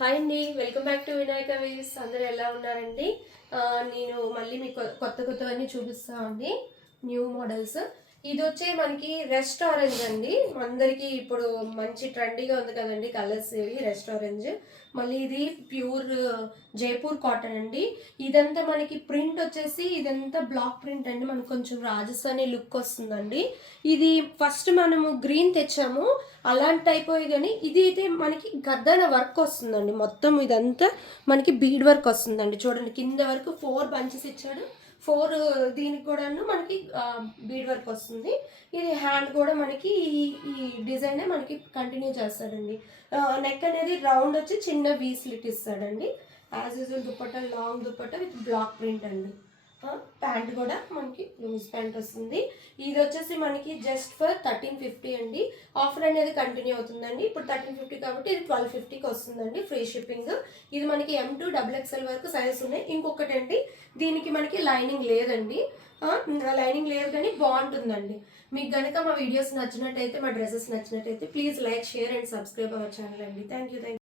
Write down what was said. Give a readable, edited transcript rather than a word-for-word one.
Hi అండి, welcome back to Vinayaka Weaves. అందరూ ఎలా ఉన్నారండి? నేను మళ్ళీ మీకు కొత్తవన్నీ చూపిస్తా అండి, న్యూ మోడల్స్. ఇది వచ్చే మనకి రెస్ట్ ఆరెంజ్ అండి. అందరికీ ఇప్పుడు మంచి ట్రెండీగా ఉంది కదండి కలర్స్. ఇవి రెస్ట్ ఆరెంజ్. మళ్ళీ ఇది ప్యూర్ జైపూర్ కాటన్ అండి. ఇదంతా మనకి ప్రింట్ వచ్చేసి ఇదంతా బ్లాక్ ప్రింట్ అండి. మనకు కొంచెం రాజస్థానీ లుక్ వస్తుందండి. ఇది ఫస్ట్ మనము గ్రీన్ తెచ్చాము, అలాంటి అయిపోయి, కానీ ఇది అయితే మనకి గద్దన వర్క్ వస్తుందండి. మొత్తం ఇదంతా మనకి బీడ్ వర్క్ వస్తుందండి. చూడండి, కింద వరకు 4 బంచెస్ ఇచ్చాడు. 4 దీనికి కూడాను మనకి బీడ్ వర్క్ వస్తుంది. ఇది హ్యాండ్ కూడా మనకి ఈ డిజైనే మనకి కంటిన్యూ చేస్తాడండి. నెక్ అనేది రౌండ్ వచ్చి చిన్న వీ స్లిట్ ఇస్తాడండి. As usual dupatta, long dupatta with block print అండి. ప్యాంట్ కూడా మనకి లూజ్ ప్యాంట్ వస్తుంది. ఇది వచ్చేసి మనకి జస్ట్ ఫర్ 1350 అండి. ఆఫర్ అనేది కంటిన్యూ అవుతుందండి. ఇప్పుడు 1350 కాబట్టి ఇది 1250కి వస్తుందండి, ఫ్రీ షిప్పింగ్. ఇది మనకి M2 XXL వరకు సైజెస్ ఉన్నాయి. ఇంకొకటి అండి, దీనికి మనకి లైనింగ్ లేదండి. లైనింగ్ లేదు కానీ బాగుంటుందండి. మీకు కనుక మా వీడియోస్ నచ్చినట్టయితే, మా డ్రెస్సెస్ నచ్చినట్టయితే please like, share and subscribe our channel అండి. Thank you.